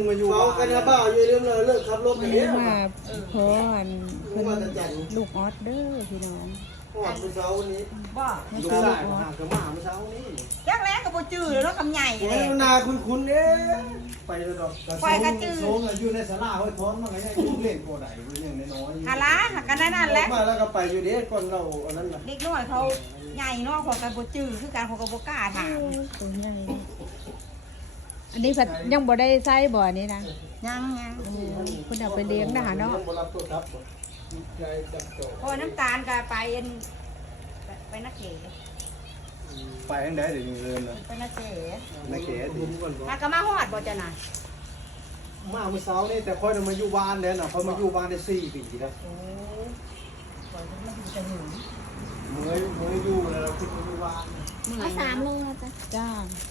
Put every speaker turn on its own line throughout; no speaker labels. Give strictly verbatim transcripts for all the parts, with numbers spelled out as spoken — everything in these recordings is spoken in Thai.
มาอยู่
เมากันนะบ้าอยู่เรื่องเลยเลิกขับรถ
วัน
เนี้
นี้
ย
มาพอนเพิ่นลูกออสเด้อพี่น้อง
หอดเช้าวันนี้
บ่
มา
ลูก
ซื้อ
ชา
ลู
ย
กออ
หา
ส
กระหม่อมเช้านี้
จักแรกก็บ่จื้อแล้วคำใหญ่เลย
นาคุณคุณเอ๊ะไปแล้วดอก
ไฟกระจื้อ
โซนอยู่ในศาลาห้อยท้อนมันก็ยังลูกเล่นโกไดเรื่องน้อย
หาล้าหักกันได้นั่นแหละ
มาแล้วก็ไปอยู่เด้ก่อนเราอันนั้นน่ะ
เด็กน้อยเขาใหญ่เนาะเขาก็บ่จื้อคือการเขาก็บ่กล้าถาม
ตัวใหญ่อันนี้ผัดยังบ่ได้ใส่บ่อนี้นะ
ยังยัง
โอ้คุณเอาไปเลี้ยงนะหาเนาะ
บ่รับตัวครับ
พอน้ำตาลก็ไปเอ็นไปนักเก๋
ไปทางใดเดี๋ยวเงินนะ
ไปนักเก๋
นักเก๋ดิ
มาก็มาฮอดบ่จ้ะน่ะ
มาเมื่อเช้านี่แต่ค่อยมาอยู่บ้านแล้วน่ะเขามาอยู่บ้านได้สี่ปีแล้ว
โอ้บ่มันถึงจะหึง
เมื่อเมื่ออยู่แล้วขึ้นมาอยู่บ้าน
เอาสามโลนะจ๊ะจ้าร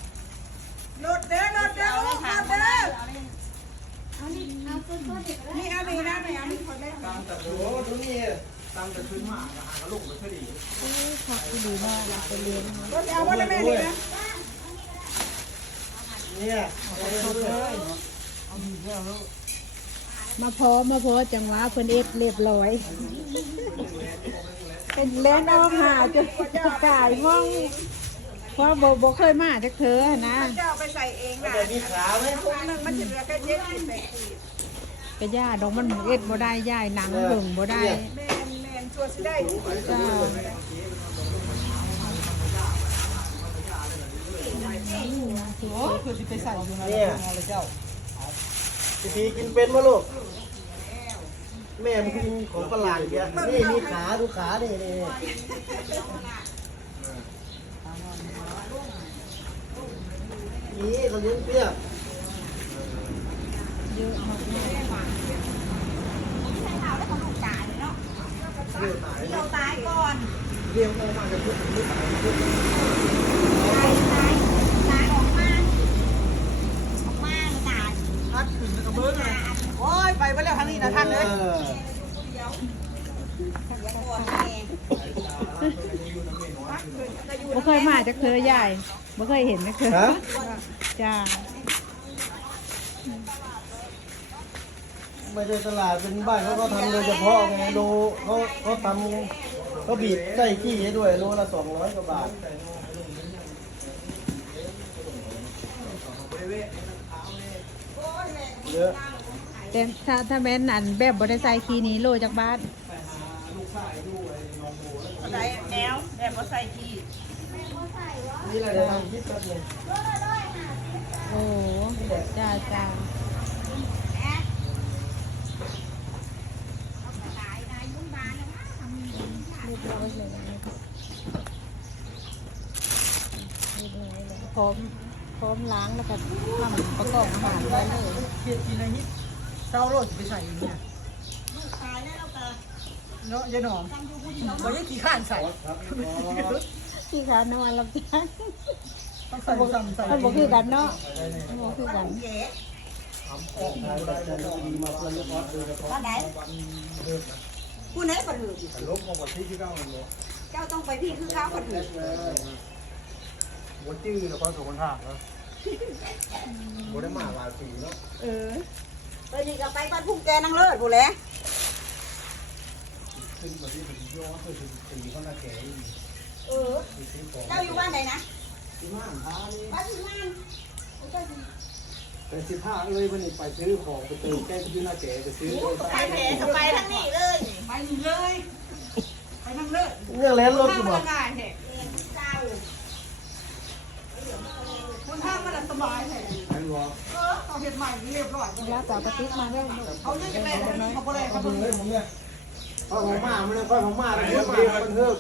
ถเด้อรถเด้อรถเด้อ
เอานี่เอาตัวตัวเด็ก
นี่เอานี่นะนี่เอานี่คนได้
ตามแต่โอ้ตรงนี้ตามแต่ขึ้นมาหากระลูกมันก็ดี
โอ้ขอบคุณดีมากเอาไปเลี้ยง
รถเอาบ่ได้แม่นี่นะ
เนี่ย
มาพอมาพอจังหวะเพิ่นเอ็ดเรียบร้อยเป็นแล่นออกหาจนกายมองเพราะบ่บ่เคยมาจักเธอนะ
เจ้าไปใส่เองน่ะ
แต่มีขาไหม
ถุงนึงมันสิเหลือแค่เจ็ดสิบแปดสิบ
กระย่าดอกมันเอ็ดบ่ได้ย่ายหนังเบิ่งบ่ได้
แม่นแม่นชัวสิได้
จ้า
โอ้คือสิไปใส่อยู่นะ
เนี่ยพี่ทีกินเป็นมะลูกแม่มันกินของประหลาดเงี้ยนี่มีขาดูขานี่นี่นี่เขาเลี้ยงเปรี้ยว
เยอะมาก
เราตายก่อน
เลี้ยงมามาจะพูดถึงไม่ตาย
ตายตายตายออกมาออกมาตาย
พัดขึ้นกระเบื้องเลย
โอ้ยไปไปแล้วทางนี้นะท่านเลย
บ่เคยมาจักเธอยายบ่เคยเห็นจักเธอ
ฮะ
จ้า
ไม่ใช่ตลาดเป็นบ้านเขาก็ทำโดยเฉพาะไงโลเขาเขาทำเขาบีบไส้ขี้ให้ด้วยโลละสองร้อยกว่าบาทเยอะ
แต่ถ้าถ้าแม่นอันแบบบ่ได้ใส่คีนี้โลจากบ้าน
ใส่แนวแบบว่าใส่ที่
นี่แหละเดี๋ยวทำคลิปแป๊บนึง
โอ้จ้าจ้าเรียบร้อยเลยเรียบร้อยเลยพร้อมพร้อมล้างแล้วก็ทำประกอบอาหารไว้เลย
เกียดกินอะไรนี้เจ้าโรดไปใส่อย่างเงี้ยเนาะยายหนอมบ่ยังขี้ข้านใส่
ที่ขานอนรับจ้าง
ต้องใส่ซ้ำใส่
มันบอกคือกันเนาะมันบอกคือกัน
ว่าไหนผู้ไหนก็ถือ
ลบมาบทที่ที่เก้าเลย
เจ้าต้องไปพี่คือเขาก็ถือ
บทจื้อแล้วก็ส่งคนทางแล้วบทได้มาหลายปีเนาะ
เออไปนี่ก็ไปบ้านพุ่งแกนั่งเลิศผู้แหละ
ขึ้นมาที่ถึงย้อนคือถึงตีเขาหน้าแก่อยู่
เออเจ้าอยู่บ้านไหนนะ
ที่ม่านพานี่
บ้านที่นั่น
แต่สิบห้าเลยวันนี้ไปซื้อของไปเติมแก้ไปซื้อหน้าแก่ไปซื้อ
ไปแหนก็ไปทางนี้เลยไปนี่เลยไปทางเลิศ
เรื่องแล้วรถ
ทา
กู
ง
บ
มั
อน ก
ง่ายแท้เจ้าคนทางมันสบายแท้
ไอ้หัว
เออเอาเห็ดใหม่เรียบร้อย
แล้วแต่กระติกมาเรื่อง
เอาเรื่องจะไปเขาบ่ได้
เอา
เขา
ไป
บ่
เล
ได้
ยผมเนี่ยค่อยของมาไม่ได้ค่อยของมาเลยมาเป็นเฮือก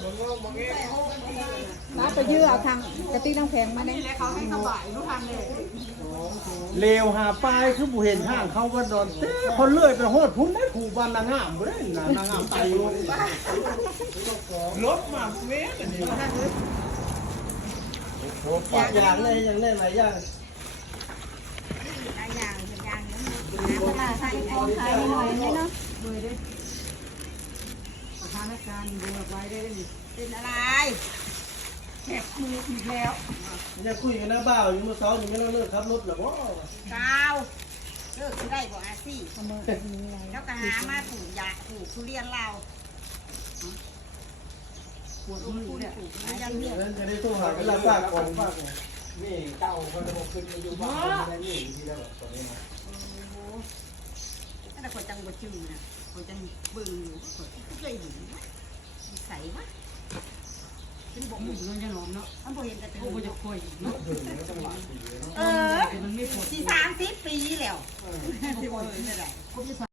น้าไปยื้อเอาทางกระติกน้ำแข็งมาเนี่ย
นี่แหละเขาให้สบายรู้ทันเลย
เลวหาปลายคือผู้เห็นห้างเขาว่าโดนเต้คนเลื่อยไปโหดพุ่นได้ผูบ้านนางงามบ่ได้นางงามไตรถมาเว้ยอันนี้อย่างเลยอย่างเล่นหลายอย่าง
หลายอย่างเป็นอย่างนี้
ตลาดใส่ของขายหน่อยเนี่ยเนาะ
สถานการณ์ดูแบบไว้ได้ดิเป็นอะไรแหกมืออีกแล้ว
อย่าคุยกันนะบ่าวอยู่เมื่อเช้านี่ไม่ต้องเลิกขับรถหรอบ่
กาวเลิกได้บ่อาซี่
เอามือมีอะไร
แล้วก็หามาปลูกยาปลูกทุเรียนเราปวดมือเนี่ยยันเนี่ย
จะได้ตู้หาเวลาสร้างก่อน
นี่เต้าก็จะบอกขึ้นมาอยู่บ้านไม่ได้นี่ที่แล้วตอนนี้นะ
แต่คนจังบ่จืดนะคนจังบึ้งอยู่คนที่เคยเห็นใส่วะเป็นบ่มึงน้องจะนอนเนาะอันบ่เห็นแต่เป็นบ่จะคอยเนาะเออสี่สามสิบปีแล้วที่บ่เห็นได้